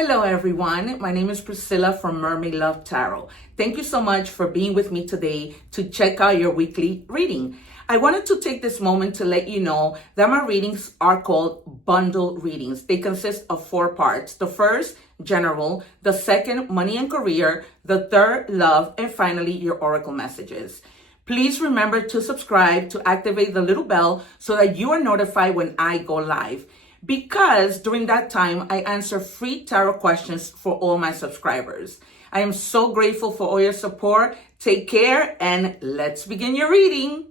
Hello everyone, my name is Priscilla from Mermaid Love Tarot. Thank you so much for being with me today to check out your weekly reading. I wanted to take this moment to let you know that my readings are called bundle readings. They consist of 4 parts. The first, general. The second, money and career. The third, love. And finally, your oracle messages. Please remember to subscribe, to activate the little bell so that you are notified when I go live. Because during that time, I answer free tarot questions for all my subscribers. I am so grateful for all your support. Take care and let's begin your reading.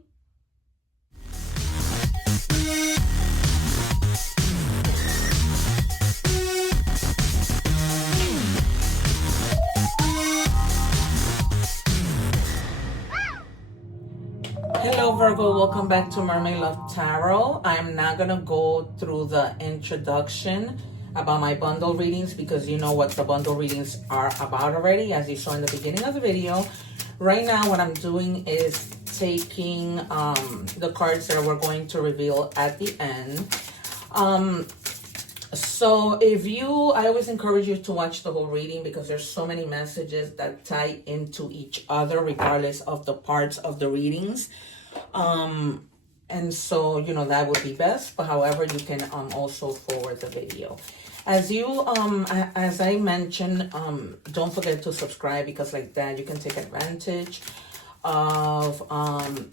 Hello Virgo, welcome back to Mermaid Love Tarot. I am now going to go through the introduction about my bundle readings because you know what the bundle readings are about already, as you saw in the beginning of the video. Right now what I'm doing is taking the cards that we're going to reveal at the end. So I always encourage you to watch the whole reading because there's so many messages that tie into each other regardless of the parts of the readings. And so, you know, that would be best, but however, you can also forward the video. As I mentioned, don't forget to subscribe because like that you can take advantage of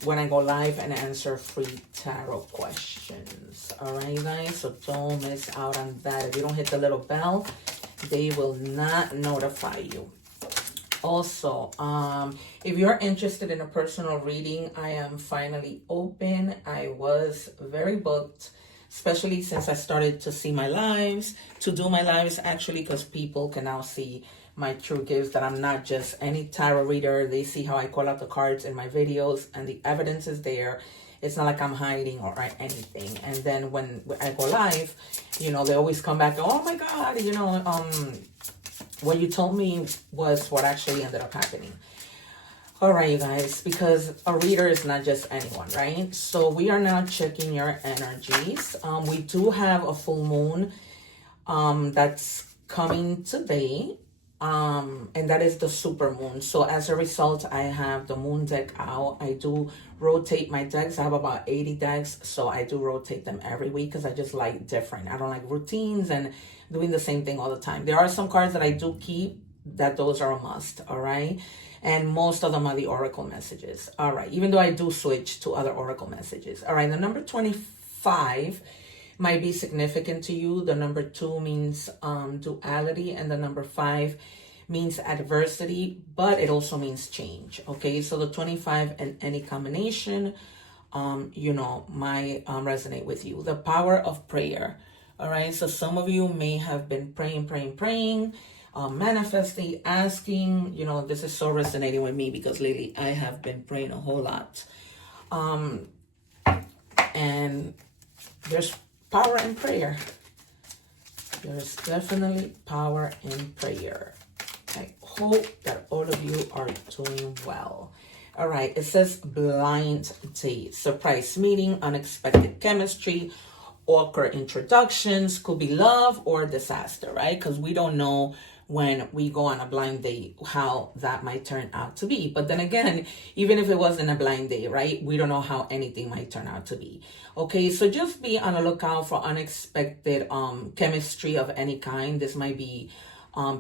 when I go live and answer free tarot questions. All right, guys, so don't miss out on that. If you don't hit the little bell, they will not notify you. Also, if you're interested in a personal reading, I am finally open. I was very booked, especially since I started to see my lives, to do my lives actually, because people can now see my true gifts, that I'm not just any tarot reader. They see how I call out the cards in my videos and the evidence is there. It's not like I'm hiding or anything. And then when I go live, you know, they always come back, oh my God, you know, what you told me was what actually ended up happening. All right, you guys, because a reader is not just anyone, right? So we are now checking your energies. We do have a full moon that's coming today. And that is the super moon. So as a result, I have the moon deck out. I do rotate my decks. I have about 80 decks. So I do rotate them every week because I just like different. I don't like routines and doing the same thing all the time. There are some cards that I do keep that those are a must. All right. And most of them are the oracle messages. All right. Even though I do switch to other oracle messages. All right. The number 25 might be significant to you. The number 2 means duality, and the number 5 means adversity, but it also means change. Okay, so the 25 and any combination, you know, might resonate with you. The power of prayer. All right, so some of you may have been praying, manifesting, asking. You know, this is so resonating with me because lately I have been praying a whole lot. And there's power in prayer. There's definitely power in prayer. I hope that all of you are doing well. All right, it says blind date, surprise meeting, unexpected chemistry, awkward introductions, could be love or disaster, right? Because we don't know when we go on a blind date how that might turn out to be. But then again, even if it wasn't a blind date, right, we don't know how anything might turn out to be. Okay, so just be on the lookout for unexpected chemistry of any kind. This might be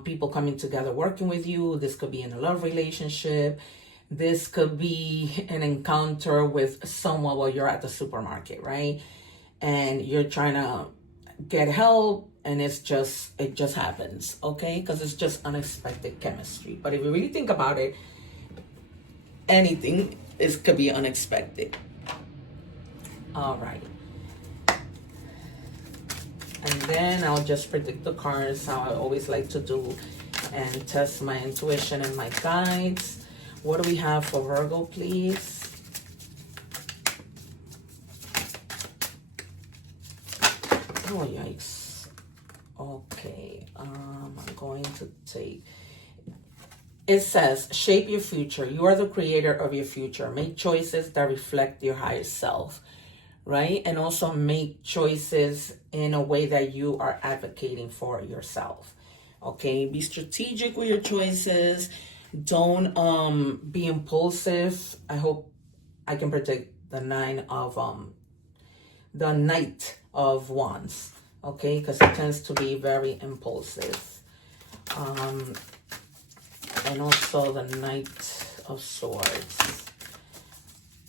people coming together working with you. This could be in a love relationship. This could be an encounter with someone while you're at the supermarket, right? And you're trying to get help, and it just happens, okay? Because it's just unexpected chemistry. But if you really think about it, anything could be unexpected. All right. And then I'll just predict the cards, how I always like to do, and test my intuition and my guides. What do we have for Virgo, please? Oh, yikes. Okay, I'm going to take... It says, shape your future. You are the creator of your future. Make choices that reflect your higher self. right? And also make choices in a way that you are advocating for yourself. Okay, be strategic with your choices. Don't be impulsive. I hope I can predict the Knight of Wands. Okay, because it tends to be very impulsive. And also the Knight of Swords.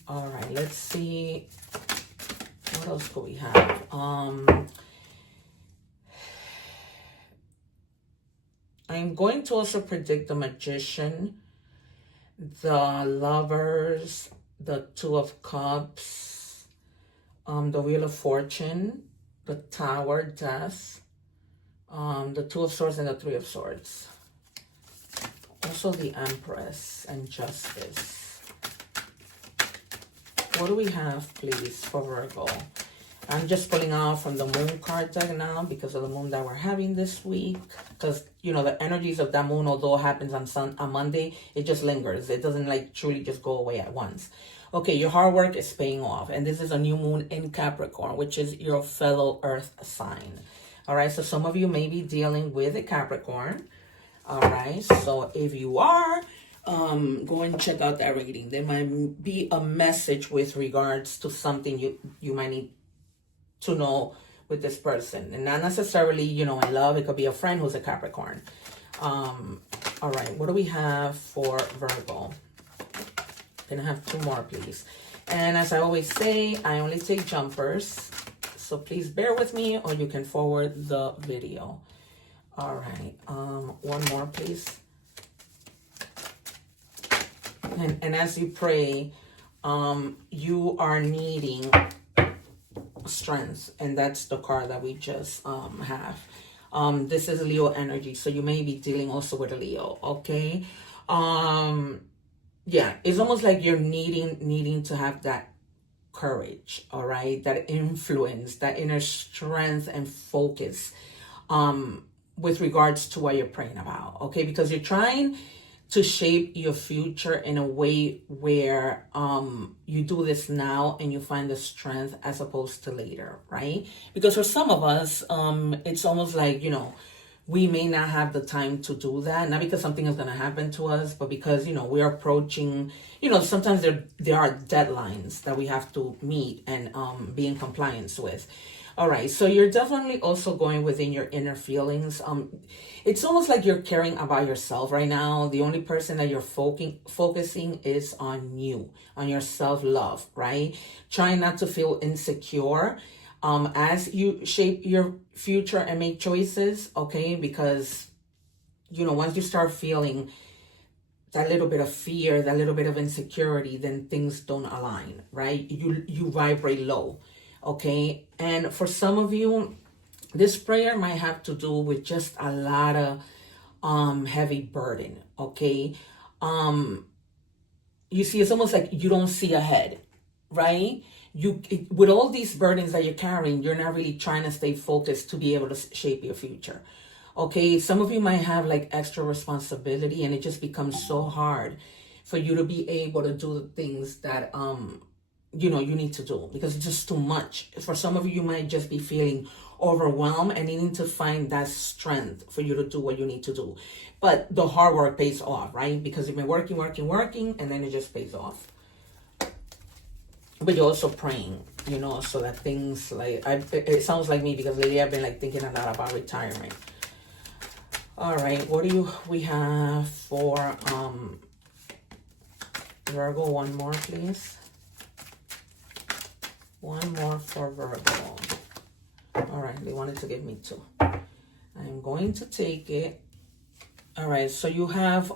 All right, let's see. What else could we have? I'm going to also predict the Magician, the Lovers, the Two of Cups, the Wheel of Fortune, the Tower, Death, the Two of Swords, and the Three of Swords. Also the Empress and Justice. What do we have, please, for Virgo? I'm just pulling out from the Moon card deck now because of the moon that we're having this week. Because, you know, the energies of that moon, although it happens on Monday, it just lingers. It doesn't, like, truly just go away at once. Okay, your hard work is paying off. And this is a new moon in Capricorn, which is your fellow Earth sign. All right, so some of you may be dealing with a Capricorn. All right, so if you are, go and check out that reading. There might be a message with regards to something you might need to know with this person, and not necessarily, you know, in love. It could be a friend who's a Capricorn. All right, what do we have for Virgo? Gonna have two more, please. And as I always say, I only take jumpers, so please bear with me, or you can forward the video. All right, one more, please. And as you pray, you are needing strength, and that's the card that we just have. This is Leo energy, so you may be dealing also with a Leo. Okay, yeah, it's almost like you're needing to have that courage, all right, that influence, that inner strength and focus with regards to what you're praying about. Okay, because you're trying to shape your future in a way where you do this now and you find the strength as opposed to later, right? Because for some of us, it's almost like, you know, we may not have the time to do that, not because something is going to happen to us, but because, you know, we're approaching, you know, sometimes there are deadlines that we have to meet and be in compliance with. All right, so you're definitely also going within your inner feelings. It's almost like you're caring about yourself right now. The only person that you're focusing is on you, on your self-love, right? Trying not to feel insecure as you shape your future and make choices, okay? Because, you know, once you start feeling that little bit of fear, that little bit of insecurity, then things don't align, right? You vibrate low. Okay, and for some of you, this prayer might have to do with just a lot of heavy burden. Okay, you see, it's almost like you don't see ahead, right? With all these burdens that you're carrying, you're not really trying to stay focused to be able to shape your future. Okay, some of you might have like extra responsibility, and it just becomes so hard for you to be able to do the things that you know, you need to do, because it's just too much. For some of you, you might just be feeling overwhelmed and needing to find that strength for you to do what you need to do. But the hard work pays off, right? Because you've been working, and then it just pays off. But you're also praying, you know, so that things like, it sounds like me, because lately I've been like thinking a lot about retirement. All right, what do we have for Virgo? One more, please. One more for Virgo. All right, they wanted to give me two. I'm going to take it. All right, so you have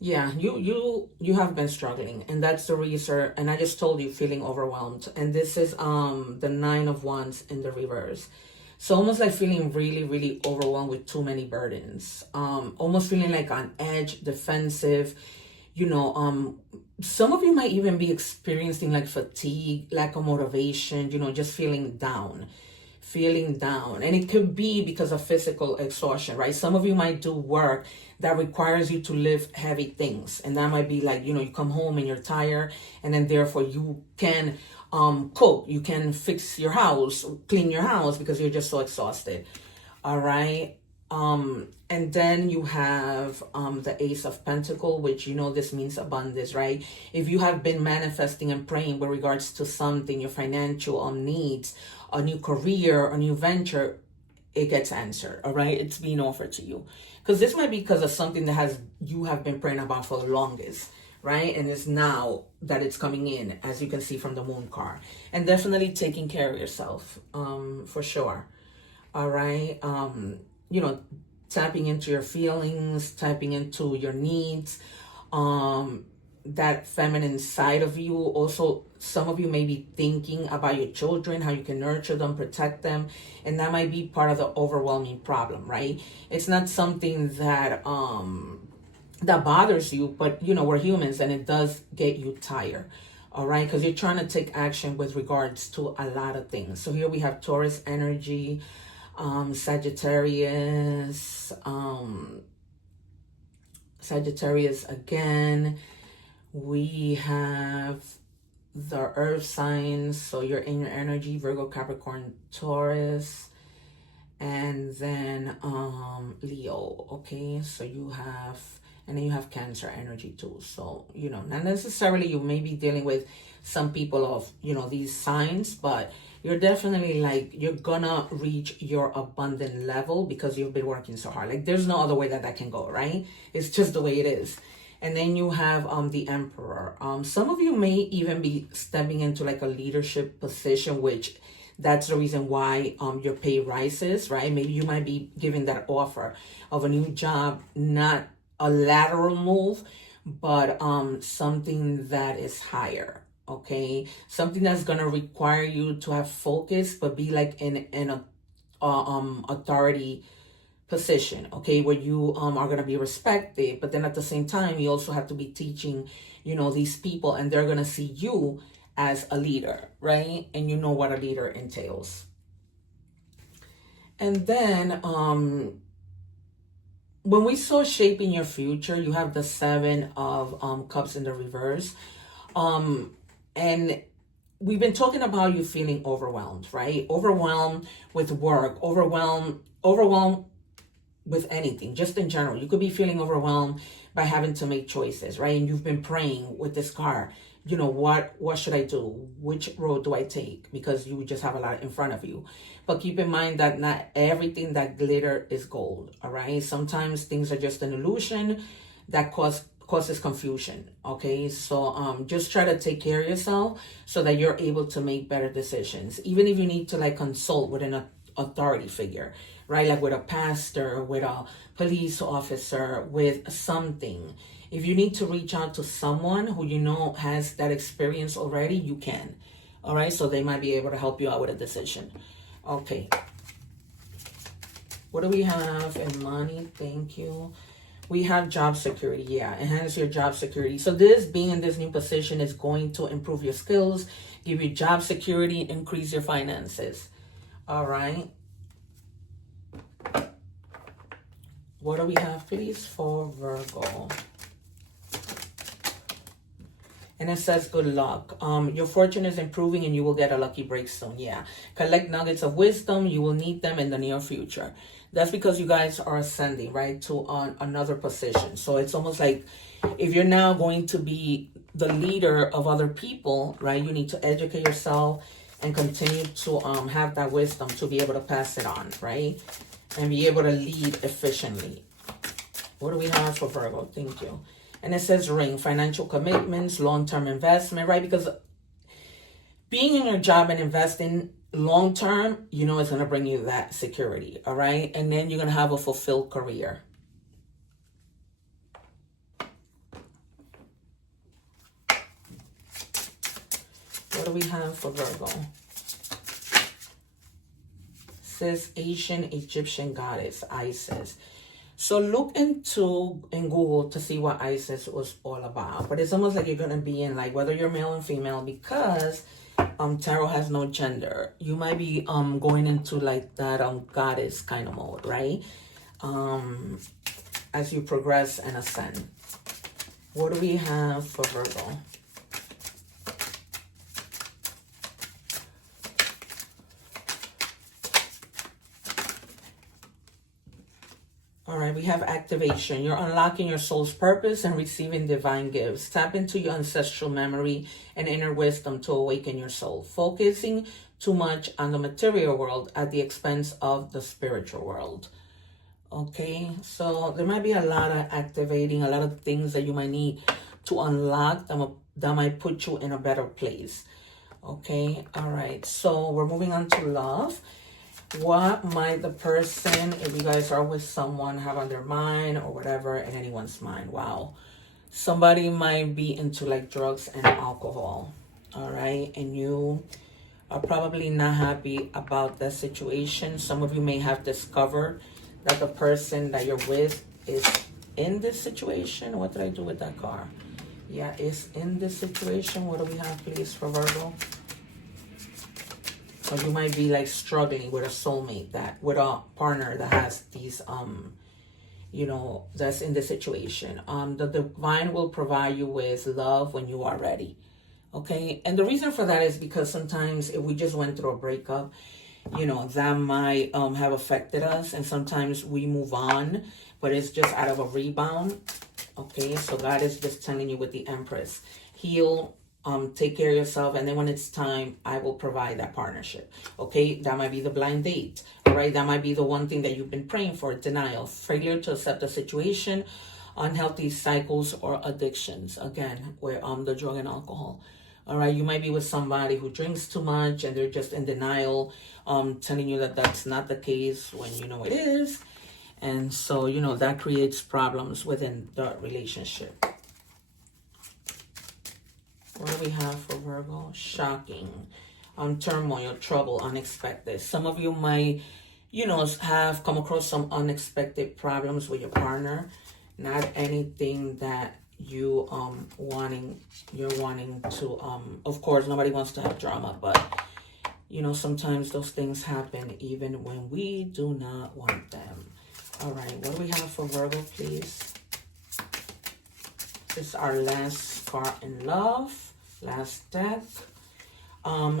yeah, you have been struggling, and that's the reason. And I just told you, feeling overwhelmed. And this is the Nine of Wands in the reverse. So almost like feeling really, really overwhelmed with too many burdens. Almost feeling like on edge, defensive. You know, some of you might even be experiencing like fatigue, lack of motivation, you know, just feeling down. And it could be because of physical exhaustion, right? Some of you might do work that requires you to lift heavy things. And that might be like, you know, you come home and you're tired, and then therefore you can cook, you can fix your house, clean your house, because you're just so exhausted. All right. And then you have the Ace of Pentacle, which, you know, this means abundance, right? If you have been manifesting and praying with regards to something, your financial needs, a new career, a new venture, it gets answered. All right, it's being offered to you, because this might be because of something that you have been praying about for the longest, right? And it's now that it's coming in, as you can see from the Moon card. And definitely taking care of yourself, for sure. All right. You know, tapping into your feelings, tapping into your needs, that feminine side of you. Also, some of you may be thinking about your children, how you can nurture them, protect them, and that might be part of the overwhelming problem, right? It's not something that that bothers you, but you know, we're humans and it does get you tired. All right, because you're trying to take action with regards to a lot of things. So here we have Taurus energy, Sagittarius, Sagittarius again. We have the earth signs, so you're in your energy, Virgo, Capricorn, Taurus, and then Leo. Okay, so you have, and then you have Cancer energy too. So, you know, not necessarily you may be dealing with some people of, you know, these signs, but you're definitely like, you're gonna reach your abundant level because you've been working so hard. Like, there's no other way that can go, right? It's just the way it is. And then you have the Emperor. Some of you may even be stepping into like a leadership position, which that's the reason why your pay rises, right? Maybe you might be giving that offer of a new job, not a lateral move, but something that is higher. Okay, something that's gonna require you to have focus, but be like in a authority position, okay, where you are gonna be respected, but then at the same time you also have to be teaching, you know, these people, and they're gonna see you as a leader, right? And you know what a leader entails. And then when we saw shaping your future, you have the Seven of Cups in the reverse. And we've been talking about you feeling overwhelmed, right? Overwhelmed with work, overwhelmed with anything, just in general. You could be feeling overwhelmed by having to make choices, right? And you've been praying with this card, you know, what should I do? Which road do I take? Because you just have a lot in front of you. But keep in mind that not everything that glitter is gold, all right? Sometimes things are just an illusion that causes confusion, okay? So just try to take care of yourself so that you're able to make better decisions, even if you need to like consult with an authority figure, right? Like with a pastor, with a police officer, with something. If you need to reach out to someone who you know has that experience already, you can. All right, so they might be able to help you out with a decision. Okay, what do we have in money? Thank you. We have job security. Yeah, enhance your job security. So this, being in this new position, is going to improve your skills, give you job security, increase your finances. All right. What do we have, please, for Virgo? And it says good luck. Your fortune is improving and you will get a lucky break soon. Yeah. Collect nuggets of wisdom. You will need them in the near future. That's because you guys are ascending, right, to another position. So it's almost like if you're now going to be the leader of other people, right, you need to educate yourself and continue to have that wisdom to be able to pass it on, right? And be able to lead efficiently. What do we have for Virgo? Thank you. And it says ring, financial commitments, long-term investment, right? Because being in your job and investing long-term, you know, it's going to bring you that security, all right? And then you're going to have a fulfilled career. What do we have for Virgo? It says Asian Egyptian goddess, Isis. So look in Google to see what Isis was all about. But it's almost like you're going to be in, like, whether you're male and female, because tarot has no gender. You might be going into like that goddess kind of mode, right? As you progress and ascend. What do we have for Virgo? All right, we have activation. You're unlocking your soul's purpose and receiving divine gifts. Tap into your ancestral memory and inner wisdom to awaken your soul. Focusing too much on the material world at the expense of the spiritual world. Okay, so there might be a lot of activating, a lot of things that you might need to unlock that might put you in a better place. Okay, all right, so we're moving on to love. What might the person, if you guys are with someone, have on their mind or whatever, in anyone's mind? Wow. Somebody might be into like drugs and alcohol. All right. And you are probably not happy about that situation. Some of you may have discovered that the person that you're with is in this situation. What did I do with that car? Yeah, is in this situation. What do we have, please, for Virgo? Or you might be like struggling with a soulmate, with a partner that has these, that's in the situation. The divine will provide you with love when you are ready. Okay. And the reason for that is because sometimes if we just went through a breakup, that might have affected us. And sometimes we move on, but it's just out of a rebound. Okay. So God is just telling you with the Empress, heal, take care of yourself, and then when it's time, I will provide that partnership. Okay, that might be the blind date. All right, that might be the one thing that you've been praying for. Denial, failure to accept the situation, unhealthy cycles or addictions. Again, where the drug and alcohol. All right, you might be with somebody who drinks too much and they're just in denial, telling you that that's not the case when you know it is. And so, that creates problems within the relationship. What do we have for Virgo? Shocking. Turmoil, trouble, unexpected. Some of you might, have come across some unexpected problems with your partner. Not anything that you're wanting to, of course, nobody wants to have drama, but, sometimes those things happen even when we do not want them. All right, what do we have for Virgo, please? This is our last card in love. Last deck.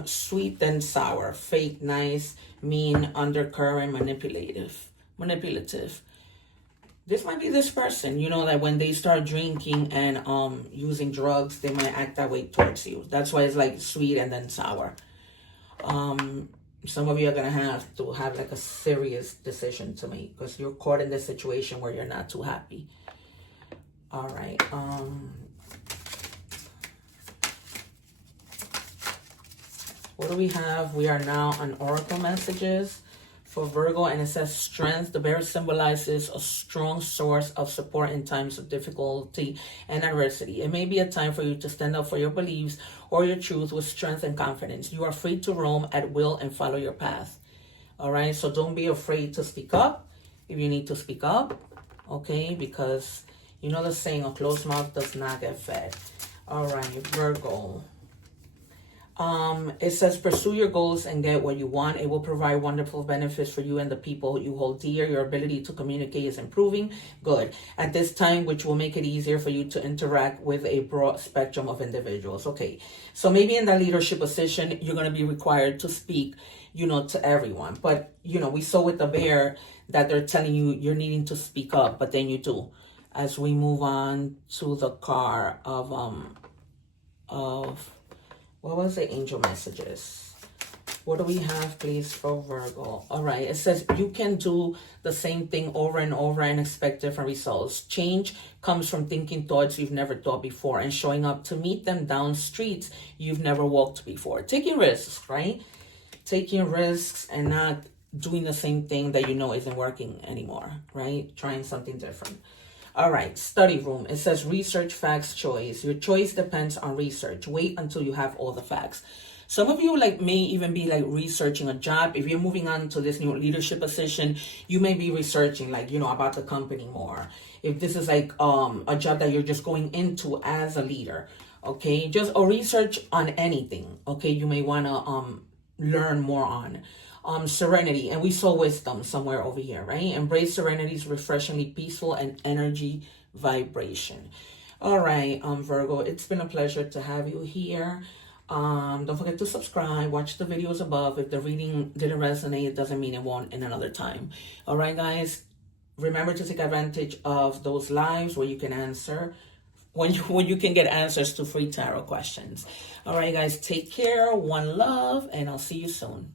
Sweet and sour, fake, nice, mean, undercurrent, manipulative. This might be this person, that when they start drinking and using drugs, they might act that way towards you. That's why it's like sweet and then sour. Some of you are gonna have to have like a serious decision to make because you're caught in this situation where you're not too happy. All right. What do we have? We are now on Oracle messages for Virgo, and it says strength. The bear symbolizes a strong source of support in times of difficulty and adversity. It may be a time for you to stand up for your beliefs or your truth with strength and confidence. You are free to roam at will and follow your path. All right, so don't be afraid to speak up if you need to speak up, okay? Because the saying, a closed mouth does not get fed. All right, Virgo. It says, pursue your goals and get what you want. It will provide wonderful benefits for you and the people you hold dear. Your ability to communicate is improving. Good. At this time, which will make it easier for you to interact with a broad spectrum of individuals. Okay. So maybe in that leadership position, you're going to be required to speak, to everyone. But, we saw with the bear that they're telling you you're needing to speak up, but then you do. As we move on to the card of what was the angel messages? What do we have, please, for Virgo? All right, it says you can do the same thing over and over and expect different results. Change comes from thinking thoughts you've never thought before and showing up to meet them down streets you've never walked before. Taking risks, right? Taking risks and not doing the same thing that isn't working anymore, right? Trying something different. All right, study room. It says research, facts, choice. Your choice depends on research. Wait until you have all the facts. Some of you may even be researching a job. If you're moving on to this new leadership position, you may be researching about the company more. If this is a job that you're just going into as a leader, okay, just or research on anything, okay, you may want to learn more on. Serenity, and we saw wisdom somewhere over here, right? Embrace serenity's refreshingly peaceful and energy vibration. All right, Virgo, it's been a pleasure to have you here. Don't forget to subscribe, watch the videos above. If the reading didn't resonate, it doesn't mean it won't in another time. All right, guys, remember to take advantage of those lives where you can answer, when you can get answers to free tarot questions. All right, guys, take care. One love, and I'll see you soon.